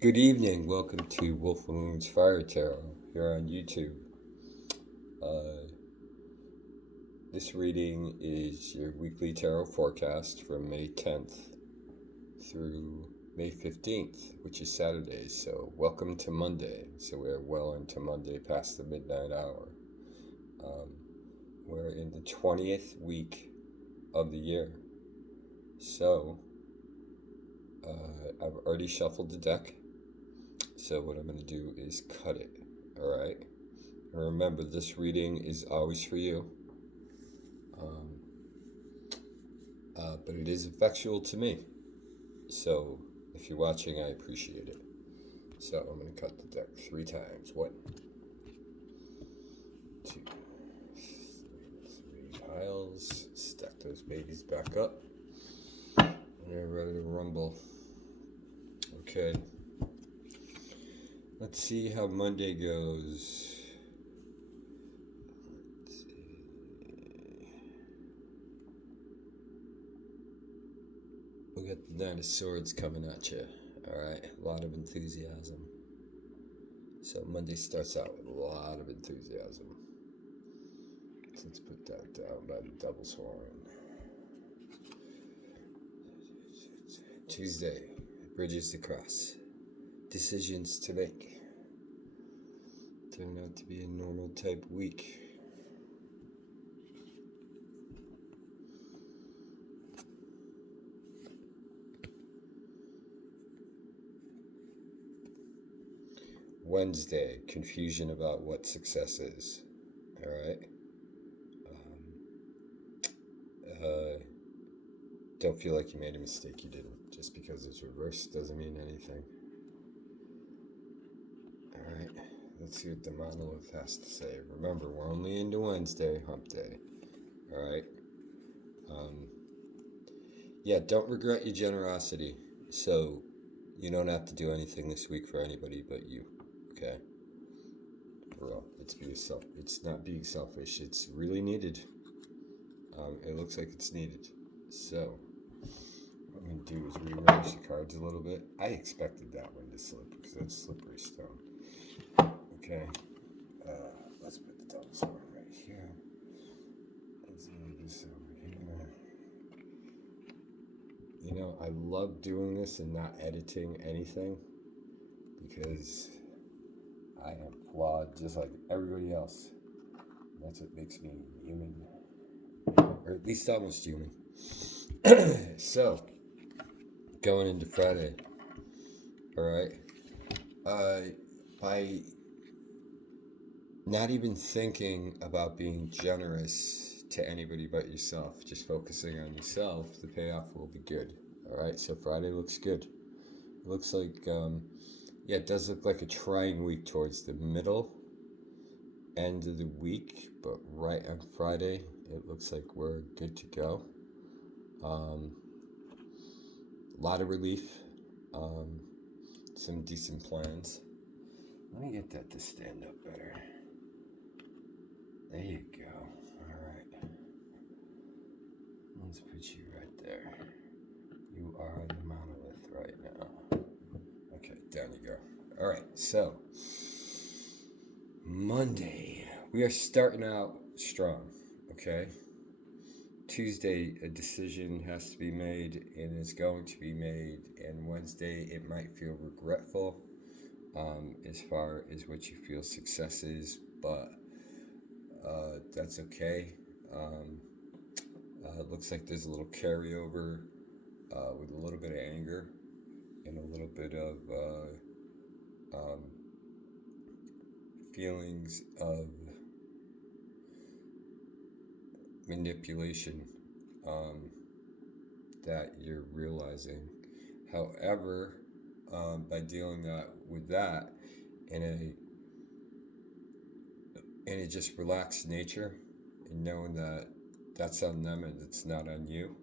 Good evening. Welcome to Wolf Moon's Fire Tarot here on YouTube. This reading is your weekly tarot forecast from May 10th through May 15th, which is Saturday. So welcome to Monday. So we're well into Monday past the midnight hour. We're in the 20th week of the year. So I've already shuffled the deck. So what I'm going to do is cut it, all right? And remember, this reading is always for you, but it is effectual to me. So if you're watching, I appreciate it. So I'm going to cut the deck 3 times. 1, 2, 3 piles. Stack those babies back up. We're ready to rumble. Okay. Let's see how Monday goes. Let's see. We got the Nine of Swords coming at you. Alright, a lot of enthusiasm. So Monday starts out with a lot of enthusiasm. So let's put that down by the Devil's Horn. Tuesday, bridges to cross. Decisions to make. Turned out to be a normal type week. Wednesday, confusion about what success is. All right. Don't feel like you made a mistake you didn't. Just because it's reversed doesn't mean anything. All right. Let's see what the monolith has to say. Remember, we're only into Wednesday, hump day. All right. Yeah, don't regret your generosity. So you don't have to do anything this week for anybody but you. Okay? For real. It's not being selfish. It's really needed. It looks like it's needed. So what I'm going to do is rearrange the cards a little bit. I expected that one to slip because that's slippery stone. Okay. Let's put the Devil's Horn right here. Let's move this over here. You know, I love doing this and not editing anything because I am flawed just like everybody else. That's what makes me human, or at least almost human. So, going into Friday, all right, by not even thinking about being generous to anybody but yourself, just focusing on yourself, the payoff will be good. All right, so Friday looks good. It looks like, it does look like a trying week towards the middle end of the week, but right on Friday, it looks like we're good to go. A lot of relief, some decent plans. Let me get that to stand up better. There you go. All right. Let's put you right there. You are the monolith right now. Okay, down you go. All right, so Monday, we are starting out strong, okay? Tuesday, a decision has to be made and is going to be made, and Wednesday, it might feel regretful as far as what you feel success is, but that's okay. It looks like there's a little carryover with a little bit of anger and a little bit of feelings of manipulation that you're realizing. However, by dealing with that in a just relaxed nature and knowing that that's on them and it's not on you,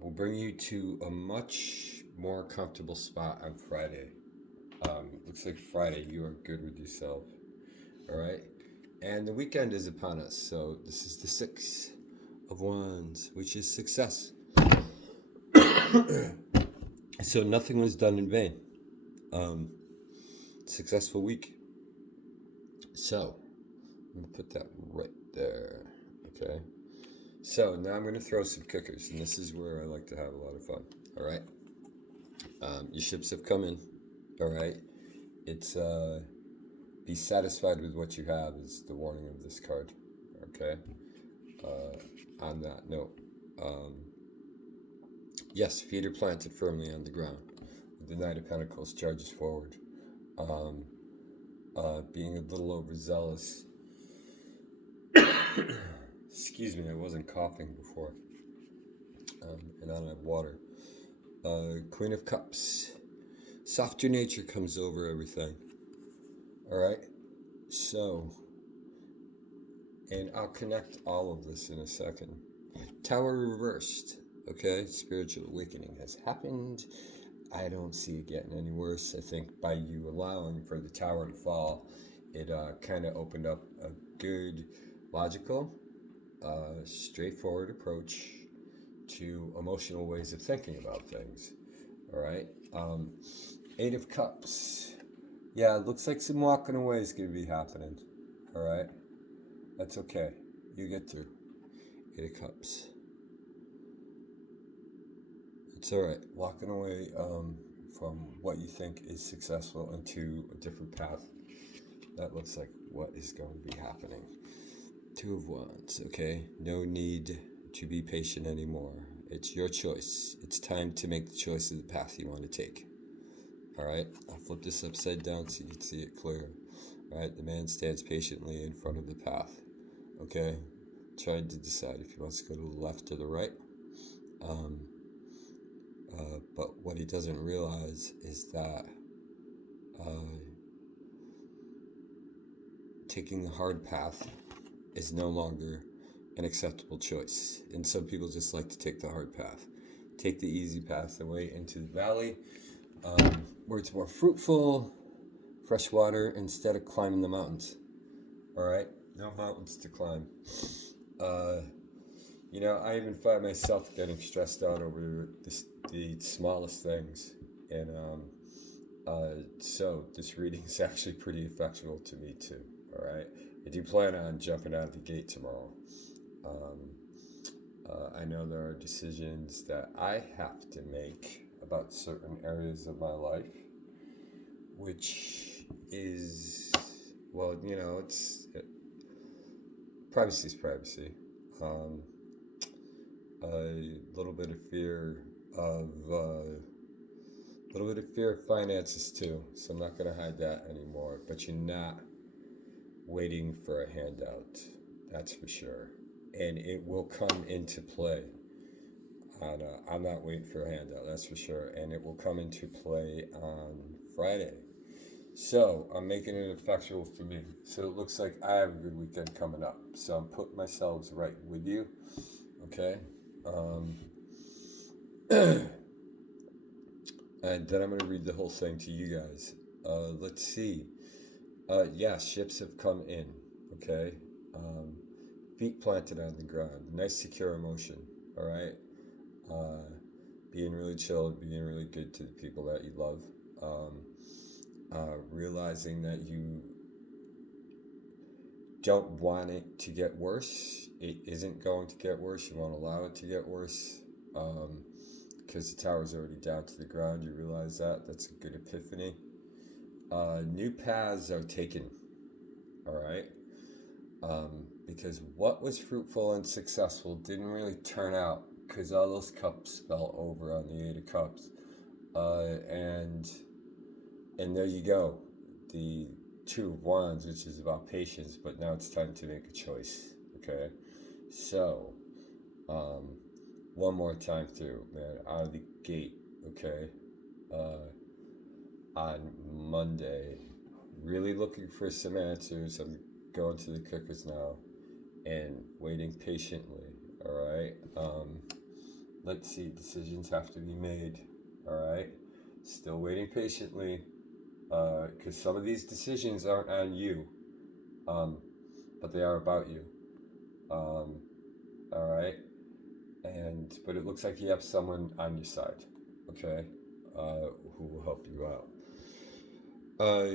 will bring you to a much more comfortable spot on Friday. Looks like Friday you are good with yourself. All right. And the weekend is upon us, so this is the 6 of Wands, which is success. So nothing was done in vain. Successful week. So I'm gonna put that right there. Okay. So now I'm gonna throw some kickers, and this is where I like to have a lot of fun. All right. Your ships have come in. All right. It's be satisfied with what you have is the warning of this card. Okay. On that note, um, yes, feet are planted firmly on the ground. The Knight of Pentacles charges forward. Being a little overzealous. Excuse me, I wasn't coughing before. And I don't have water. Queen of Cups. Softer nature comes over everything. Alright? So, and I'll connect all of this in a second. Tower reversed. Okay? Spiritual awakening has happened. I don't see it getting any worse. I think by you allowing for the tower to fall, it kind of opened up a good, logical, straightforward approach to emotional ways of thinking about things. All right. Eight of Cups. Yeah, it looks like some walking away is going to be happening. All right. That's okay. You get through. Eight of Cups. It's all right. Walking away from what you think is successful into a different path. That looks like what is going to be happening. Two of Wands. Okay. No need to be patient anymore. It's your choice. It's time to make the choice of the path you want to take. All right. I'll flip this upside down so you can see it clear. All right. The man stands patiently in front of the path. Okay. Trying to decide if he wants to go to the left or the right. But what he doesn't realize is that taking the hard path is no longer an acceptable choice. And some people just like to take the hard path. Take the easy path away into the valley, where it's more fruitful, fresh water, instead of climbing the mountains. All right? No mountains to climb. I even find myself getting stressed out over the smallest things. And so this reading is actually pretty effectual to me too. All right? I do plan on jumping out of the gate tomorrow. I know there are decisions that I have to make about certain areas of my life, which is, well, privacy is privacy. A little bit of fear of finances too. So I'm not going to hide that anymore. But you're not waiting for a handout, that's for sure. And it will come into play. I'm not waiting for a handout, that's for sure. And it will come into play on Friday. So I'm making it effectual for me. So it looks like I have a good weekend coming up. So I'm putting myself right with you. Okay. And then I'm going to read the whole thing to you guys. Let's see. Yeah, ships have come in. Okay. Feet planted on the ground. Nice, secure emotion. All right. Being really chill, being really good to the people that you love. Realizing that you don't want it to get worse. It isn't going to get worse. You won't allow it to get worse. Because the tower's already down to the ground. You realize that. That's a good epiphany. New paths are taken. All right. Because what was fruitful and successful didn't really turn out because all those cups fell over on the Eight of Cups. And there you go. The Two of Wands, which is about patience, but now it's time to make a choice. Okay? So, one more time through, man, out of the gate, okay? On Monday, really looking for some answers. I'm going to the cookers now and waiting patiently. All right. Let's see. Decisions have to be made. All right. Still waiting patiently, because some of these decisions aren't on you, but they are about you. All right. But it looks like you have someone on your side. Okay. who will help you out. Uh,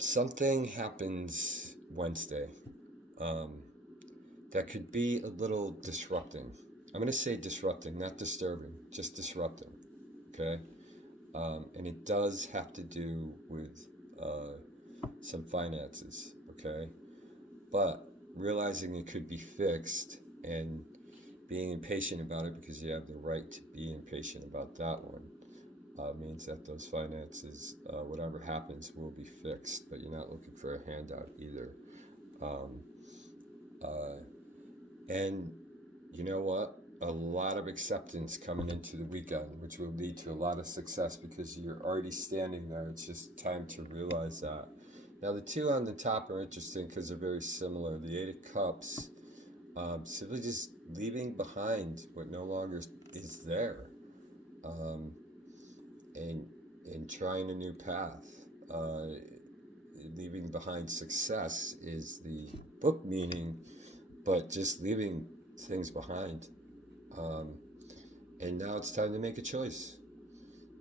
Something happens Wednesday that could be a little disrupting. I'm going to say disrupting, not disturbing, just disrupting. Okay? And it does have to do with some finances. Okay? But realizing it could be fixed and being impatient about it, because you have the right to be impatient about that one, means that those finances, whatever happens, will be fixed, but you're not looking for a handout either. Um, and you know what? A lot of acceptance coming into the weekend, which will lead to a lot of success because you're already standing there. It's just time to realize that. Now, the two on the top are interesting because they're very similar. The Eight of Cups, simply just leaving behind what no longer is there. And trying a new path. Leaving behind success is the book meaning, but just leaving things behind. And now it's time to make a choice.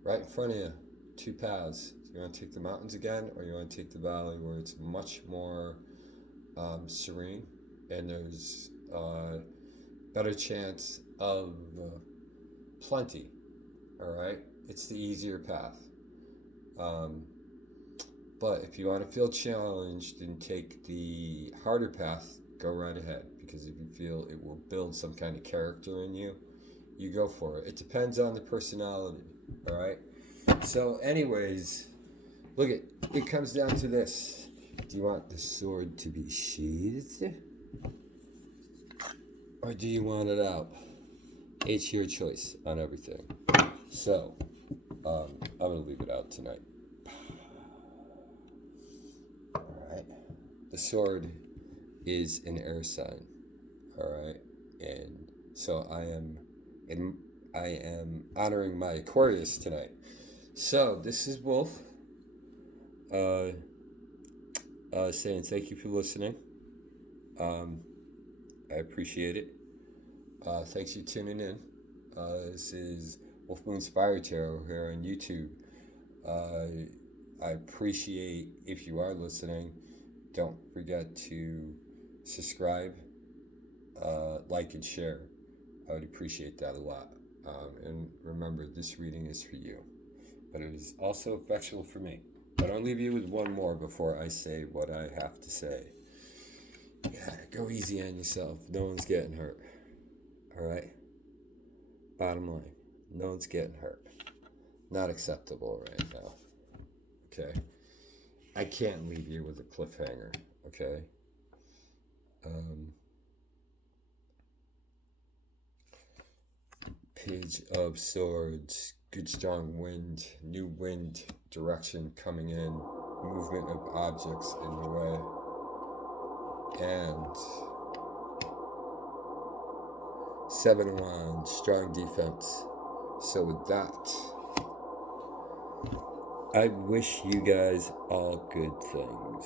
Right in front of you, two paths. You want to take the mountains again, or you want to take the valley where it's much more serene and there's better chance of plenty. All right, it's the easier path. But if you want to feel challenged and take the harder path, go right ahead. Because if you feel it will build some kind of character in you, you go for it. It depends on the personality. All right. So, anyways, look, it comes down to this. Do you want the sword to be sheathed, or do you want it out? It's your choice on everything. So, I'm gonna leave it out tonight. All right. The sword is an air sign. All right, and so I am honoring my Aquarius tonight. So this is Wolf, saying thank you for listening. I appreciate it. Thanks for tuning in. This is Wolf Moon Spire Tarot here on YouTube. I appreciate if you are listening. Don't forget to subscribe, like, and share. I would appreciate that a lot. And remember, this reading is for you, but it is also effectual for me. But I'll leave you with one more before I say what I have to say. Yeah, go easy on yourself. No one's getting hurt. All right? Bottom line, no one's getting hurt. Not acceptable right now. Okay? I can't leave you with a cliffhanger. Okay? Page of Swords, good strong wind, new wind direction coming in, movement of objects in the way, and Seven of Wands, strong defense. So with that, I wish you guys all good things.